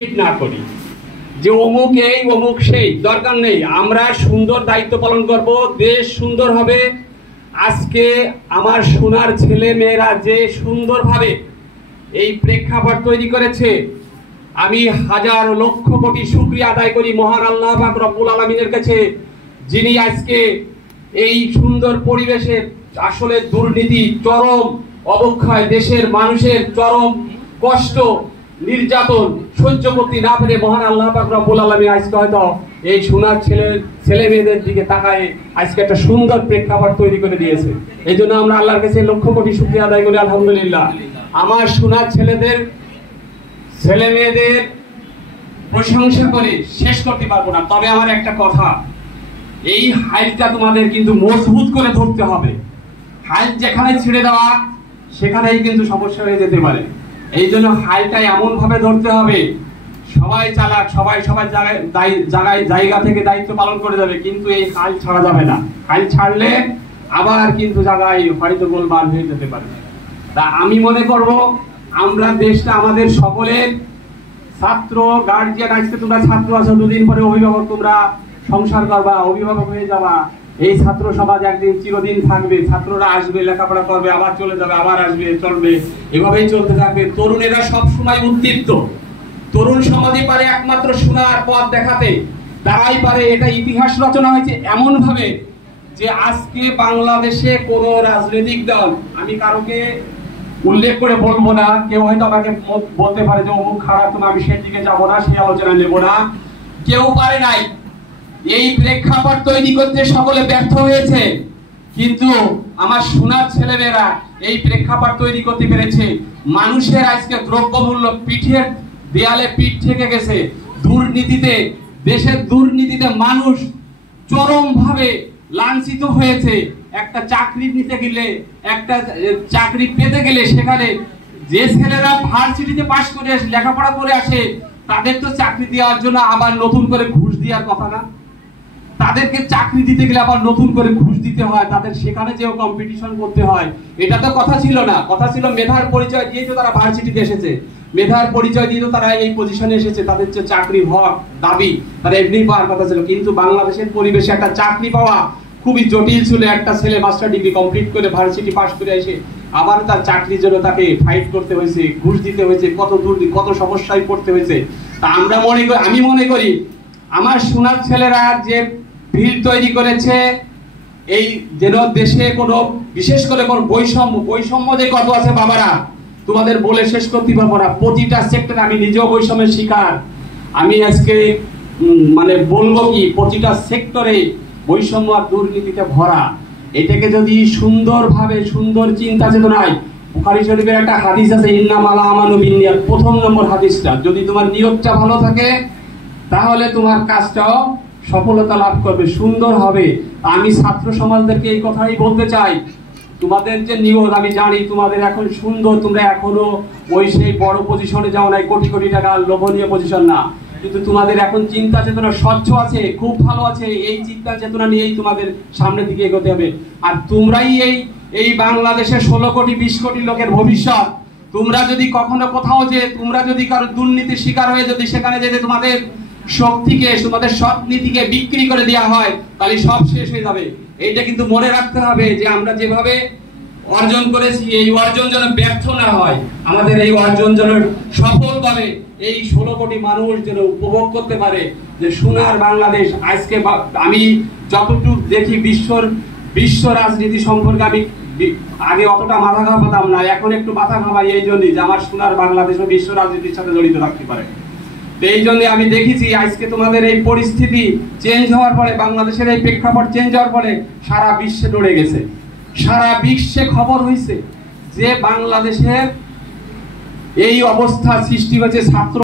না করি যে অমুক এই অমুক সেই দরকার নেই। আমরা সুন্দর দায়িত্ব পালন করব, দেশ সুন্দর হবে। আজকে আমার সোনার ছেলে মেয়েরা যে সুন্দরভাবে এই প্রেক্ষাপট তৈরি করেছে, আমি হাজার লক্ষ কোটি শুকরিয়া আদায় করি মহান আল্লাহ পাক রব্বুল আলামিনের কাছে, যিনি আজকে এই সুন্দর পরিবেশে আসলে দুর্নীতি, চরম অবক্ষয়, দেশের মানুষের চরম কষ্ট নির্যাতন সহ্য করতে না পেরে মহান আল্লাহ পাক রব্বুল আলামিন আজকে হয়তো এই সোনার ছেলে মেয়েদের দিকে তাকায় আজকে একটা সুন্দর প্রেক্ষাপট তৈরি করে দিয়েছে। এই জন্য আমরা আল্লাহর কাছে লক্ষ কোটি শুকরিয়া আদায় করি আলহামদুলিল্লাহ। আমার সোনার ছেলে মেয়েদের প্রশংসা করে শেষ করতে পারবো না, তবে আমার একটা কথা, এই হাইলটা তোমাদের কিন্তু মজবুত করে ধরতে হবে। হাইল যেখানে ছেড়ে দেওয়া সেখানেই কিন্তু সমস্যা হয়ে যেতে পারে। এই জন্য হাইলটা এমন ভাবে ধরতে হবে, সবাই চালাক, সবাই জায়গা থেকে দায়িত্ব পালন করে যাবে, কিন্তু এই হাইল ছাড়া যাবে না। হাইল ছাড়লে আবার কিন্তু জায়গায় হয়তো গোলমাল হয়ে যেতে পারে। তা আমি মনে করব আমরা দেশটা আমাদের সকলের, ছাত্র গার্জিয়ান, আজকে তোমরা ছাত্র আছো, দুদিন পরে অভিভাবক, তোমরা সংসার করবা, অভিভাবক হয়ে যাবা। এই ছাত্র সমাজ একদিন চিরদিন থাকবে, ছাত্ররা আসবে, লেখাপড়া করবে, আবার চলে যাবে, আবার আসবে, চলবে, এভাবেই চলতে থাকবে। তরুণেরা সব সময় উদ্দীপ্ত। তরুণ সমাজই পারে একমাত্র সোনার পথ দেখাতে, তারাই পারে। এটা ইতিহাস রচনা হয়েছে এমন ভাবে যে আজকে বাংলাদেশে কোন রাজনৈতিক দল, আমি কারোকে উল্লেখ করে বলবো না, কেউ হয়তো আমাকে বলতে পারে যে অমুক খারাপ, তুমি, আমি সেই দিকে যাবো না, সেই আলোচনা নেবো না, কেউ পারে নাই। এই প্রেক্ষাপট তৈরি করতে সকলে ব্যর্থ হয়েছে, কিন্তু আমার সোনার ছেলেমেয়েরা এই প্রেক্ষাপট তৈরি করতে পেরেছে। মানুষের আজকে দ্রব্যমূল্য পিঠের দেয়ালে পিঠ থেকে গেছে। দুর্নীতিতে, দেশের দুর্নীতিতে মানুষ চরম ভাবে লাঞ্ছিত হয়েছে। একটা চাকরি নিতে গেলে, একটা চাকরি পেতে গেলে, সেখানে যে ছেলেরা ভার্সিটিতে পাশ করে লেখাপড়া করে আসে, তাদের তো চাকরি দেওয়ার জন্য আবার নতুন করে ঘুষ দেওয়ার কথা না। তাদেরকে চাকরি দিতে গেলে আবার নতুন করে ঘুষ দিতে হয়, তাদের সেখানে যেও কম্পিটিশন করতে হয়। এটা তো কথা ছিল না। কথা ছিল মেধার পরিচয় দিয়ে তো তারা ভার্সিটিতে এসেছে, মেধার পরিচয় দিয়ে তো তারা এই পজিশনে এসেছে, তাদের যে চাকরি হওয়ার দাবি তারা এমনি পাওয়ার কথা ছিল। কিন্তু বাংলাদেশের পরিবেশে একটা চাকরি পাওয়া খুবই জটিল ছিল। একটা ছেলে মাস্টার ডিগ্রি কমপ্লিট করে ভার্সিটি পাস করে এসে আবার তার চাকরির জন্য তাকে ফাইট করতে হয়েছে, ঘুষ দিতে হয়েছে, কত সমস্যায় পড়তে হয়েছে। তা আমি মনে করি আমার সোনার ছেলেরা যে ভিড় তৈরি করেছে, এই যেন দেশে কোনো বিশেষ করে কোনো বৈষম্য যে কত আছে বাবারা, তোমাদের বলে শেষ করতে পারবো না। প্রতিটা সেক্টরে, আমি নিজেও বৈষম্যের শিকার, আমি আজকে মানে বলবো কি, প্রতিটা সেক্টরে বৈষম্য আর দুর্নীতিতে ভরা। এটাকে যদি সুন্দরভাবে, সুন্দর চিন্তা চেতনায়, বুখারী শরীফের একটা হাদিস আছে, ইন্নামাল আমালু বিন্নিয়াত, প্রথম নম্বর হাদিসটা, যদি তোমার নিয়তটা ভালো থাকে তাহলে তোমার কাজটাও সফলতা লাভ করবে, সুন্দর হবে। আমি ছাত্র সমাজদেরকে এই কথাই বলতে চাই, তোমাদের যে নিয়ত, আমি জানি তোমাদের এখন সুন্দর, তোমরা এখনো ওই সেই বড় পজিশনে যাও নাই, কোটি কোটি টাকা লোভনীয় পজিশন না, কিন্তু তোমাদের এখন চিন্তা চেতনা স্বচ্ছ আছে, খুব ভালো আছে। এই চিন্তা চেতনা নিয়েই তোমাদের সামনের দিকে এগোতে হবে। আর তোমরাই এই বাংলাদেশের 16 কোটি 20 কোটি লোকের ভবিষ্যৎ। তোমরা যদি কখনো কোথাও যে, তোমরা যদি কারো দুর্নীতির শিকার হয়ে যদি সেখানে যেতে তোমাদের শক্তিকে, তোমাদের সৎ নীতিকে বিক্রি করে দেওয়া হয়, তাহলে সব শেষ হয়ে যাবে। এইটা কিন্তু মনে রাখতে হবে যে আমরা যেভাবে অর্জন করেছি, এই অর্জন যেন ব্যর্থ না হয়, আমাদের এই অর্জন যেন সফলভাবে এই 16 কোটি মানুষ যেন উপভোগ করতে পারে যে সোনার বাংলাদেশ। আজকে আমি যতটুকু দেখি বিশ্ব রাজনীতি সম্পর্কে, আমি আগে অতটা মাথা ঘামাতাম না, এখন একটু মাথা ঘামাই এই জন্যই যে আমার সোনার বাংলাদেশ বিশ্ব রাজনীতির সাথে জড়িত থাকতে পারে। এই জন্য আমি দেখেছি আজকে তোমাদের এই পরিস্থিতি চেঞ্জ হওয়ার পরে, বাংলাদেশের এই প্রেক্ষাপট চেঞ্জ হওয়ার পরে সারা বিশ্বে দৌড়ে গেছে, সারা বিশ্বে খবর হয়েছে যে বাংলাদেশের এই অবস্থা সৃষ্টি হয়েছে ছাত্র